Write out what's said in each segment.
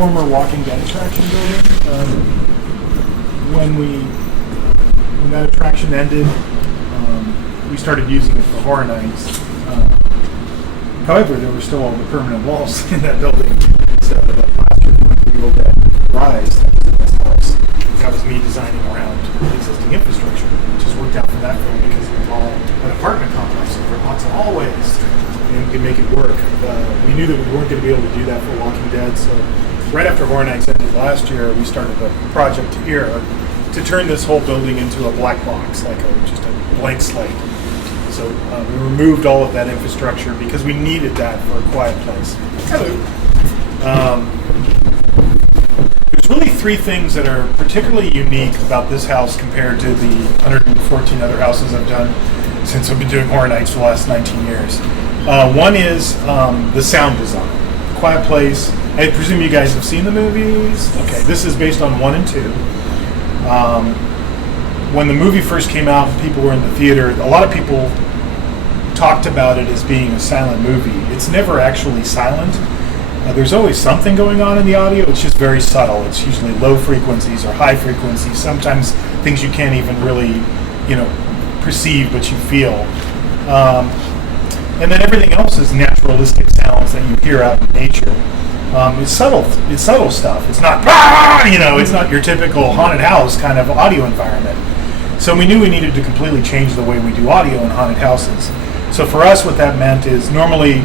former Walking Dead attraction building. When that attraction ended, we started using it for Horror Nights. However, there were still all the permanent walls in that building. So last year, when the Evil Dead Rise, that was in this house, that was me designing around existing infrastructure. It just worked out for that film because it was all an apartment complex over lots of hallways, and we could make it work. We knew that we weren't going to be able to do that for Walking Dead, so right after Horror Nights ended last year, we started a project here to turn this whole building into a black box, like just a blank slate. So we removed all of that infrastructure because we needed that for a quiet place. There's really three things that are particularly unique about this house compared to the 114 other houses I've done since I've been doing Horror Nights for the last 19 years. One is the sound design. Quiet Place. I presume you guys have seen the movies? Okay, this is based on 1 and 2. When the movie first came out and people were in the theater, a lot of people talked about it as being a silent movie. It's never actually silent. There's always something going on in the audio. It's just very subtle. It's usually low frequencies or high frequencies. Sometimes things you can't even really, perceive, but you feel. And then everything else is naturalistic sounds that you hear out in nature. It's subtle. It's subtle stuff. It's not, it's not your typical haunted house kind of audio environment. So we knew we needed to completely change the way we do audio in haunted houses. So for us, what that meant is normally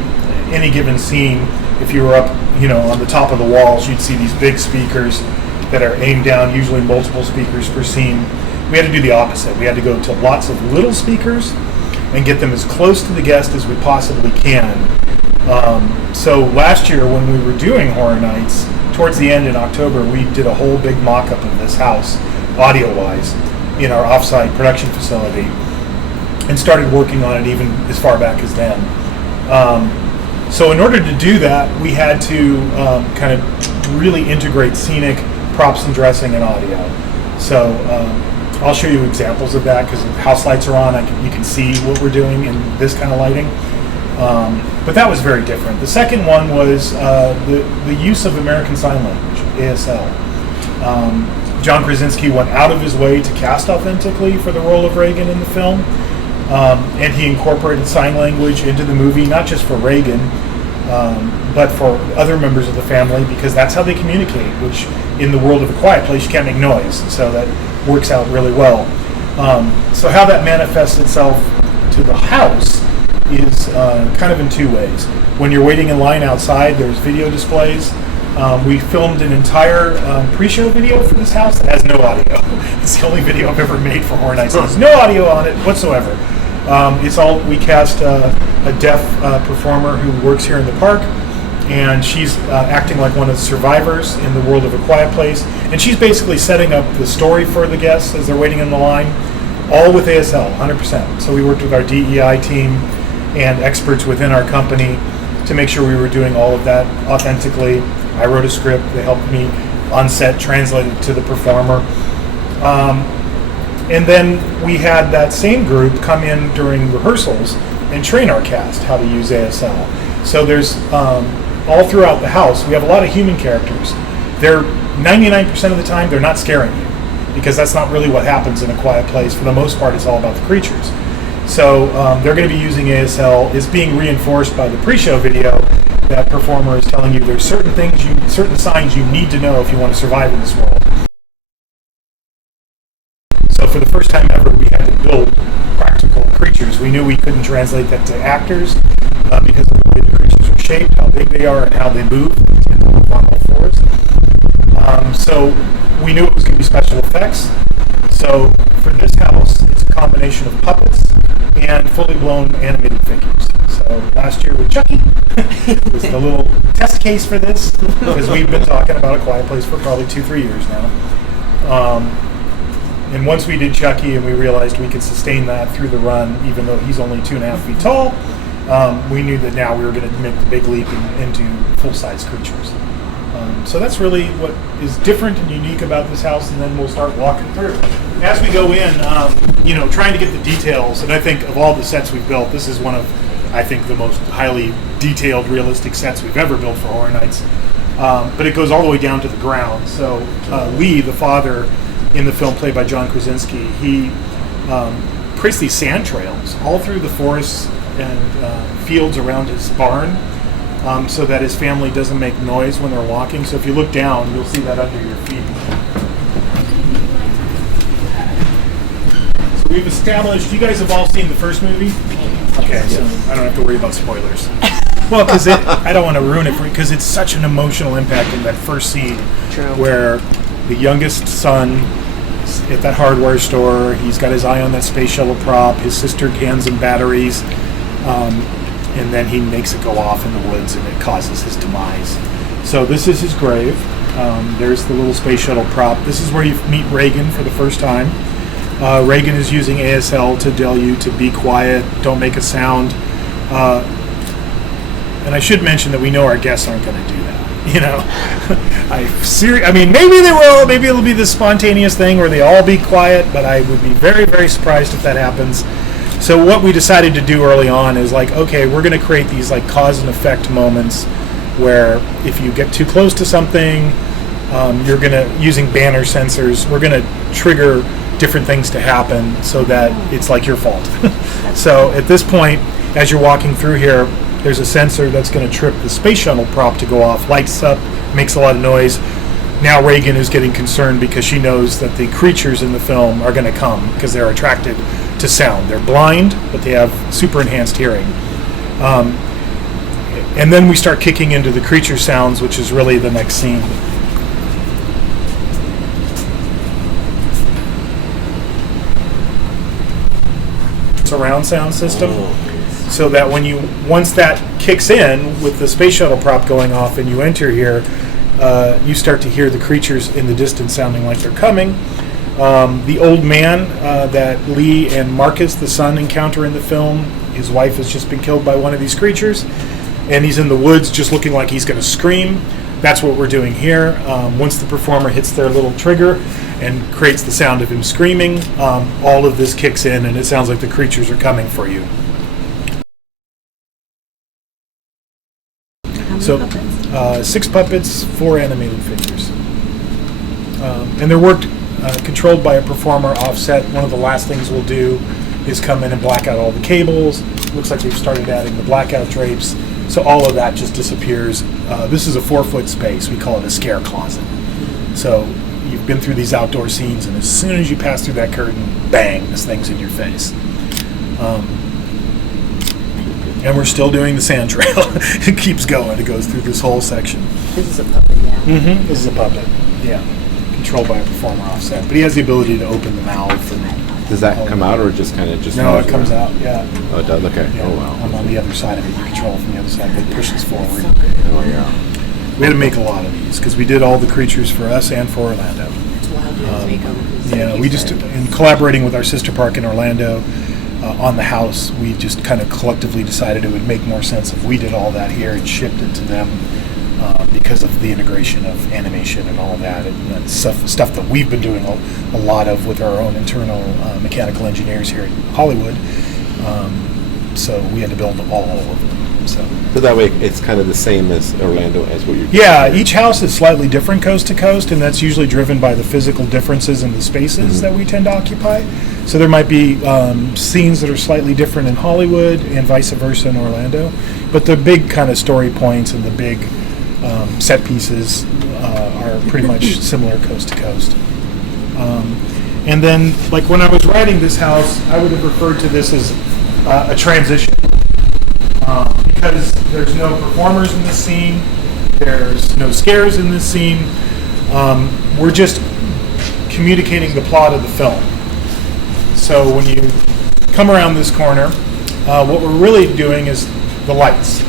any given scene, if you were up, on the top of the walls, you'd see these big speakers that are aimed down, usually multiple speakers per scene. We had to do the opposite. We had to go to lots of little speakers and get them as close to the guest as we possibly can. So last year when we were doing Horror Nights, towards the end in October, we did a whole big mock-up of this house, audio-wise, in our off-site production facility, and started working on it even as far back as then. So in order to do that, we had to kind of really integrate scenic props and dressing and audio. So I'll show you examples of that because house lights are on. You can see what we're doing in this kind of lighting. But that was very different. The second one was the use of American Sign Language, ASL. John Krasinski went out of his way to cast authentically for the role of Reagan in the film. And he incorporated sign language into the movie, not just for Reagan, but for other members of the family, because that's how they communicate, which in the world of A Quiet Place, you can't make noise. So that works out really well. So how that manifests itself to the house is kind of in two ways. When you're waiting in line outside, there's video displays. We filmed an entire pre-show video for this house that has no audio. It's the only video I've ever made for Horror Nights. There's no audio on it whatsoever. We cast a deaf performer who works here in the park, and she's acting like one of the survivors in the world of A Quiet Place. And she's basically setting up the story for the guests as they're waiting in the line, all with ASL, 100%. So we worked with our DEI team and experts within our company to make sure we were doing all of that authentically. I wrote a script. They helped me on set translate it to the performer. And then we had that same group come in during rehearsals and train our cast how to use ASL. So there's all throughout the house, we have a lot of human characters. They're 99% of the time, they're not scaring you because that's not really what happens in A Quiet Place. For the most part, it's all about the creatures. So they're going to be using ASL. It's being reinforced by the pre-show video. That performer is telling you there's certain signs you need to know if you want to survive in this world. So for the first time ever, we had to build practical creatures. We knew we couldn't translate that to actors because of the way the creatures are shaped, how big they are, and how they move. They tend to move on all fours. So we knew it was going to be special effects. So for this house, it's a combination of puppets and fully blown animated figures. So last year with Chucky was the little test case for this, because we've been talking about A Quiet Place for probably 2-3 years now. And once we did Chucky and we realized we could sustain that through the run, even though he's only 2.5 feet tall, we knew that now we were going to make the big leap into full-size creatures. So that's really what is different and unique about this house, and then we'll start walking through. As we go in, trying to get the details, and I think of all the sets we've built, this is one of, I think, the most highly detailed, realistic sets we've ever built for Horror Nights. but it goes all the way down to the ground. So Lee, the father in the film, played by John Krasinski, he creates these sand trails all through the forests and fields around his barn, so that his family doesn't make noise when they're walking. So if you look down, you'll see that under your feet. So we've established, you guys have all seen the first movie? Okay, so I don't have to worry about spoilers. Well, because I don't want to ruin it for you, because it's such an emotional impact in that first scene. True. Where the youngest son is at that hardware store, he's got his eye on that space shuttle prop, his sister hands him batteries, and then he makes it go off in the woods and it causes his demise. So this is his grave. There's the little space shuttle prop. This is where you meet Reagan for the first time. Reagan is using ASL to tell you to be quiet, don't make a sound. And I should mention that we know our guests aren't going to do that. You know, I mean, maybe they will. Maybe it'll be this spontaneous thing where they all be quiet. But I would be very, very surprised if that happens. So what we decided to do early on is like, okay, we're going to create these like cause and effect moments where if you get too close to something, you're going to, using banner sensors, we're going to trigger different things to happen so that it's like your fault. So at this point, as you're walking through here, there's a sensor that's going to trip the space shuttle prop to go off, lights up, makes a lot of noise. Now Reagan is getting concerned because she knows that the creatures in the film are going to come because they're attracted to sound. They're blind, but they have super enhanced hearing. And then we start kicking into the creature sounds, which is really the next scene. Surround sound system, so that once that kicks in with the space shuttle prop going off and you enter here, you start to hear the creatures in the distance sounding like they're coming. The old man that Lee and Marcus, the son, encounter in the film, his wife has just been killed by one of these creatures, and he's in the woods just looking like he's going to scream. That's what we're doing here. Once the performer hits their little trigger and creates the sound of him screaming, all of this kicks in and it sounds like the creatures are coming for you. So 6 puppets, 4 animated figures. And they're worked, controlled by a performer offset. One of the last things we'll do is come in and black out all the cables. Looks like we've started adding the blackout drapes. So all of that just disappears. This is a 4-foot space. We call it a scare closet. So you've been through these outdoor scenes, and as soon as you pass through that curtain, bang, this thing's in your face. And we're still doing the sand trail. It keeps going. It goes through this whole section. This is a puppet, yeah. Mm-hmm. This is a puppet, yeah. Controlled by a performer offset. But he has the ability to open the mouth. And does that come out or just kind of just... No, it comes out, yeah. Oh, it does? Okay. Yeah. Oh, wow. I'm on the other side of it. You control from the other side. It pushes forward. Oh, yeah. We had to make a lot of these because we did all the creatures for us and for Orlando. It's wild to make them. Yeah, we just, in collaborating with our sister park in Orlando, on the house, we just kind of collectively decided it would make more sense if we did all that here and shipped it to them because of the integration of animation and all of that. And that's stuff that we've been doing a lot of with our own internal mechanical engineers here in Hollywood. So we had to build all of them. So that way it's kind of the same as Orlando as what you're doing. Yeah, each house is slightly different coast to coast, and that's usually driven by the physical differences in the spaces that we tend to occupy. So there might be scenes that are slightly different in Hollywood and vice versa in Orlando, but the big kind of story points and the big set pieces are pretty much similar coast to coast. And then, like when I was writing this house, I would have referred to this as a transition. Because there's no performers in this scene, there's no scares in this scene, we're just communicating the plot of the film. So when you come around this corner, what we're really doing is the lights.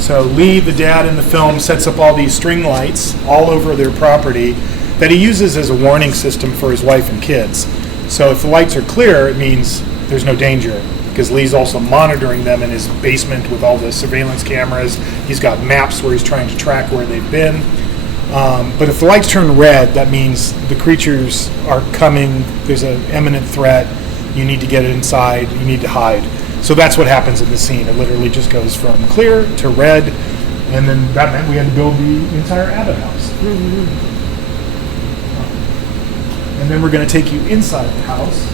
So Lee, the dad in the film, sets up all these string lights all over their property that he uses as a warning system for his wife and kids. So if the lights are clear, it means there's no danger, because Lee's also monitoring them in his basement with all the surveillance cameras. He's got maps where he's trying to track where they've been. But if the lights turn red, that means the creatures are coming, there's an imminent threat, you need to get inside, you need to hide. So that's what happens in the scene. It literally just goes from clear to red, And then that meant we had to build the entire Abbott house. And then we're going to take you inside the house.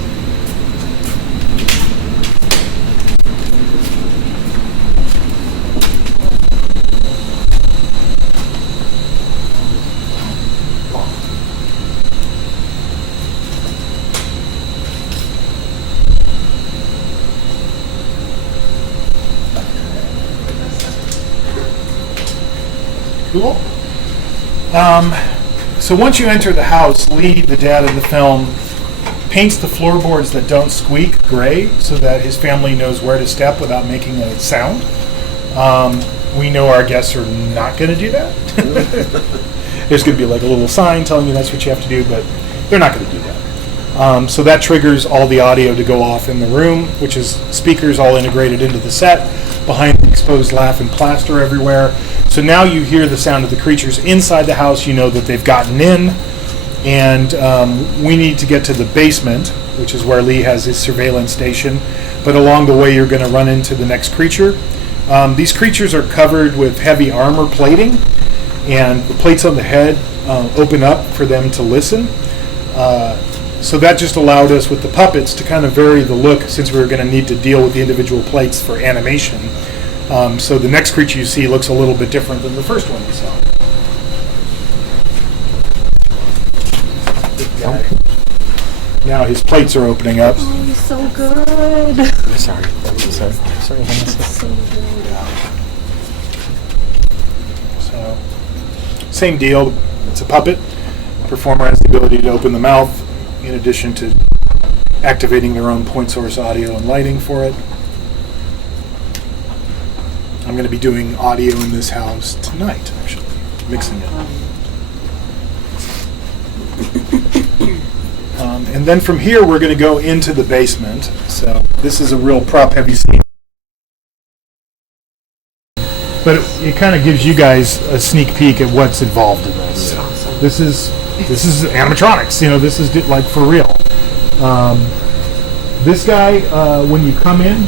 Cool. So once you enter the house, Lee, the dad of the film, paints the floorboards that don't squeak gray so that his family knows where to step without making a sound. We know our guests are not going to do that. There's going to be like a little sign telling you that's what you have to do, but they're not going to do that. So that triggers all the audio to go off in the room, which is speakers all integrated into the set, behind the exposed lath and plaster everywhere. So now you hear the sound of the creatures inside the house. You know that they've gotten in, and we need to get to the basement, which is where Lee has his surveillance station. But along the way, you're going to run into the next creature. These creatures are covered with heavy armor plating, and the plates on the head open up for them to listen. So that just allowed us with the puppets to kind of vary the look, since we were going to need to deal with the individual plates for animation. So the next creature you see looks a little bit different than the first one you saw. Now his plates are opening up. Oh, he's so good. Sorry, Vanessa. So good. So, same deal. It's a puppet. Performer has the ability to open the mouth, in addition to activating their own point source audio and lighting for it. I'm going to be doing audio in this house tonight, actually, mixing it. And then from here, we're going to go into the basement. So this is a real prop-heavy scene. But it kind of gives you guys a sneak peek at what's involved in this. Awesome. This is animatronics. You know, this is like for real. This guy, when you come in,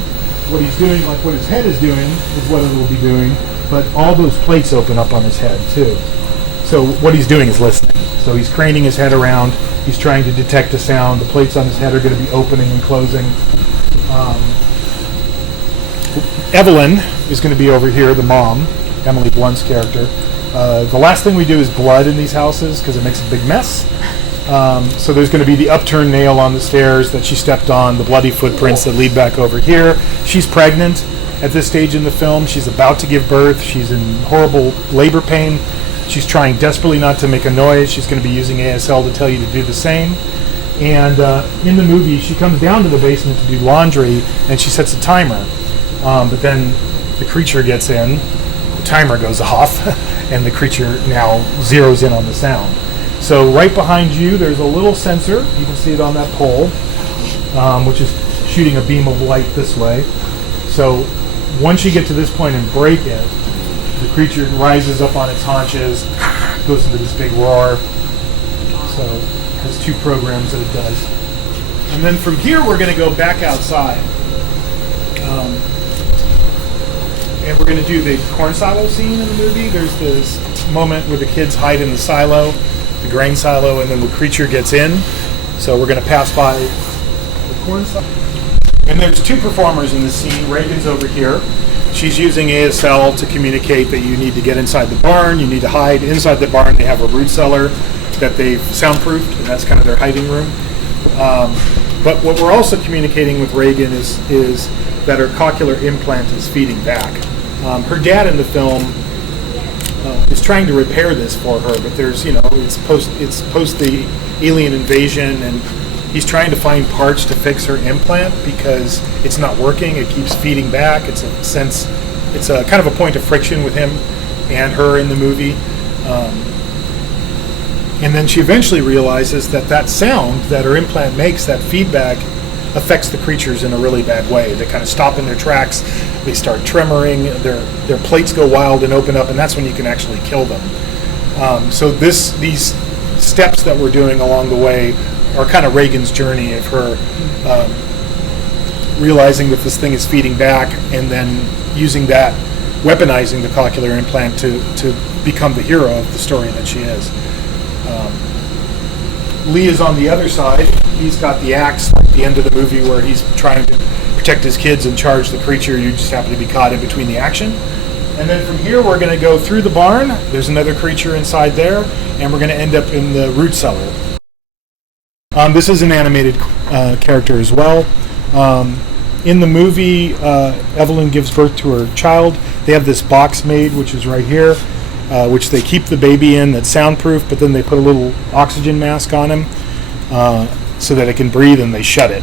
what he's doing, like what his head is doing, is what it will be doing. But all those plates open up on his head too. So what he's doing is listening. So he's craning his head around. He's trying to detect a sound. The plates on his head are going to be opening and closing. Evelyn is going to be over here, the mom, Emily Blunt's character. The last thing we do is blood in these houses because it makes a big mess. So there's going to be the upturned nail on the stairs that she stepped on, the bloody footprints that lead back over here. She's pregnant at this stage in the film. She's about to give birth. She's in horrible labor pain. She's trying desperately not to make a noise. She's going to be using ASL to tell you to do the same. And in the movie, she comes down to the basement to do laundry, and she sets a timer. But then the creature gets in, the timer goes off, and the creature now zeroes in on the sound. So right behind you, there's a little sensor. You can see it on that pole, which is shooting a beam of light this way. So once you get to this point and break it, the creature rises up on its haunches, goes into this big roar. So it has two programs that it does. And then from here, we're going to go back outside. And we're going to do the corn silo scene in the movie. There's this moment where the kids hide in the silo, the grain silo, and then the creature gets in. So we're going to pass by the corn silo. And there's two performers in this scene. Reagan's over here. She's using ASL to communicate that you need to get inside the barn, you need to hide. Inside the barn they have a root cellar that they've soundproofed, and that's kind of their hiding room. But what we're also communicating with Reagan is that her cochlear implant is feeding back. Her dad in the film is trying to repair this for her, but there's, it's post the alien invasion, and he's trying to find parts to fix her implant because it's not working. It keeps feeding back. It's a kind of a point of friction with him and her in the movie. And then she eventually realizes that sound that her implant makes, that feedback, affects the creatures in a really bad way. They kind of stop in their tracks. They start tremoring. Their plates go wild and open up, and that's when you can actually kill them. So these steps that we're doing along the way are kind of Reagan's journey of her realizing that this thing is feeding back, and then using that weaponizing the cochlear implant to become the hero of the story that she is. Lee is on the other side. He's got the axe at the end of the movie where he's trying to protect his kids and charge the creature. You just happen to be caught in between the action. And then from here, we're going to go through the barn. There's another creature inside there, and we're going to end up in the root cellar. This is an animated character as well. In the movie, Evelyn gives birth to her child. They have this box made, which is right here, which they keep the baby in that's soundproof, but then they put a little oxygen mask on him so that it can breathe, and they shut it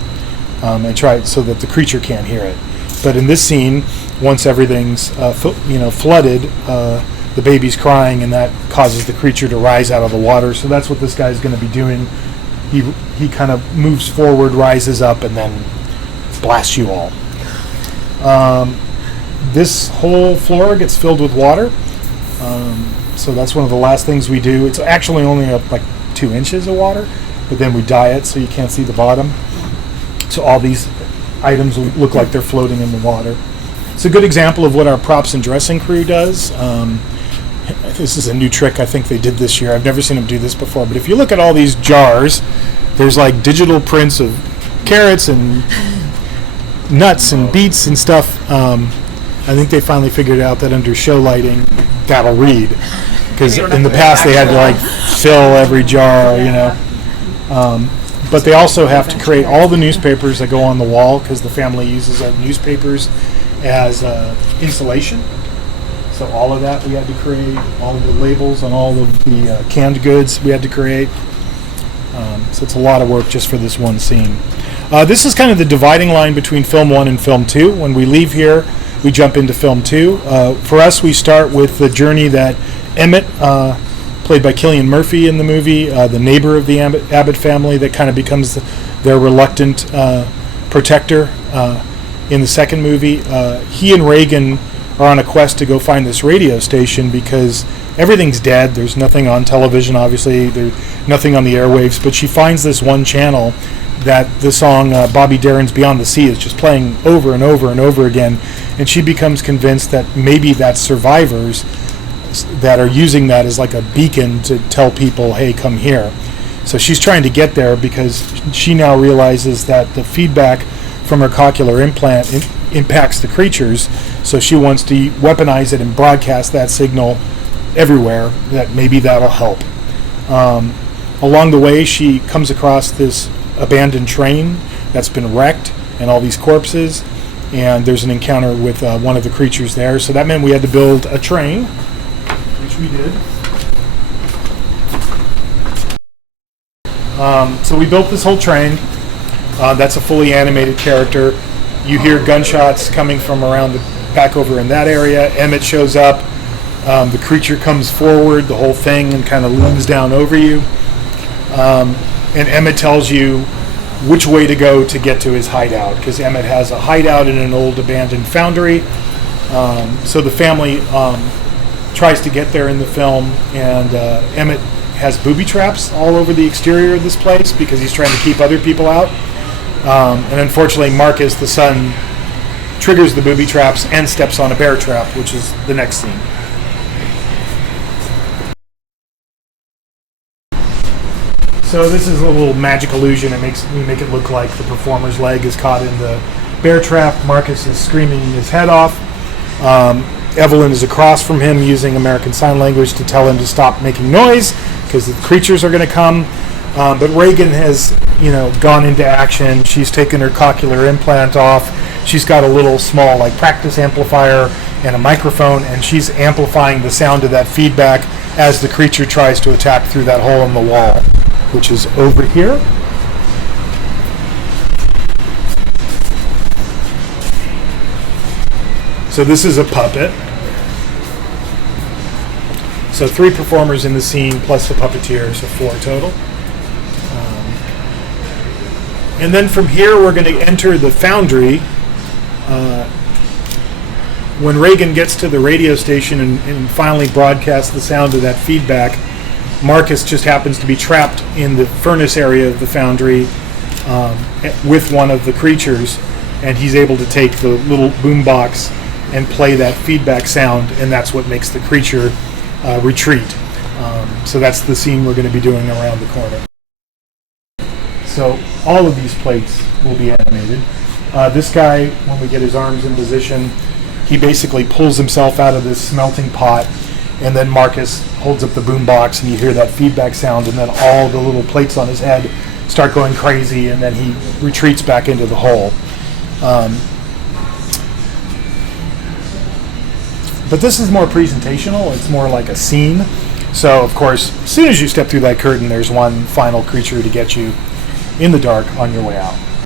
and try it so that the creature can't hear it. But in this scene, once everything's flooded, the baby's crying, and that causes the creature to rise out of the water. So that's what this guy's going to be doing. He kind of moves forward, rises up, and then blasts you all. This whole floor gets filled with water. So that's one of the last things we do. It's actually only like 2 inches of water, but then we dye it so you can't see the bottom. So all these items look like they're floating in the water. It's a good example of what our props and dressing crew does. This is a new trick I think they did this year. I've never seen them do this before, but if you look at all these jars, there's like digital prints of carrots and nuts and beets and stuff. I think they finally figured out that under show lighting, that'll read. Because in the past they had to like fill every jar, But they also have to create all the newspapers that go on the wall because the family uses our newspapers as insulation. So all of that we had to create, all of the labels on all of the canned goods we had to create. So it's a lot of work just for this one scene. This is kind of the dividing line between film 1 and film 2. When we leave here, we jump into film 2. For us, we start with the journey that Emmett, played by Cillian Murphy in the movie, the neighbor of the Abbott family that kind of becomes their reluctant protector in the second movie. He and Reagan are on a quest to go find this radio station because everything's dead. There's nothing on television, obviously. There's nothing on the airwaves. But she finds this one channel that the song Bobby Darin's Beyond the Sea is just playing over and over and over again. And she becomes convinced that maybe that's survivors that are using that as like a beacon to tell people, hey, come here. So she's trying to get there because she now realizes that the feedback from her cochlear implant impacts the creatures. So she wants to weaponize it and broadcast that signal everywhere, that maybe that'll help. Along the way, she comes across this abandoned train that's been wrecked and all these corpses, and there's an encounter with one of the creatures there. So that meant we had to build a train, which we did. So we built this whole train. That's a fully animated character. You hear gunshots coming from around the back over in that area. Emmett shows up. The creature comes forward, the whole thing, and kind of looms down over you. And Emmett tells you which way to go to get to his hideout, because Emmett has a hideout in an old abandoned foundry. So the family tries to get there in the film, and Emmett has booby traps all over the exterior of this place because he's trying to keep other people out. And unfortunately, Marcus, the son, triggers the booby traps and steps on a bear trap, which is the next scene. So this is a little magic illusion. We make it look like the performer's leg is caught in the bear trap. Marcus is screaming his head off. Evelyn is across from him using American Sign Language to tell him to stop making noise because the creatures are going to come. But Reagan has, gone into action. She's taken her cochlear implant off. She's got a little small, practice amplifier and a microphone, and she's amplifying the sound of that feedback as the creature tries to attack through that hole in the wall, which is over here. So this is a puppet. So 3 performers in the scene plus the puppeteer, so 4 total. And then from here we're going to enter the foundry. When Reagan gets to the radio station and finally broadcasts the sound of that feedback, Marcus just happens to be trapped in the furnace area of the foundry with one of the creatures, and he's able to take the little boom box and play that feedback sound, and that's what makes the creature retreat. So that's the scene we're going to be doing around the corner. So all of these plates will be animated. This guy, when we get his arms in position, he basically pulls himself out of this smelting pot, and then Marcus holds up the boom box, and you hear that feedback sound, and then all the little plates on his head start going crazy, and then he retreats back into the hole. But this is more presentational. It's more like a scene. So, of course, as soon as you step through that curtain, there's one final creature to get you in the dark on your way out.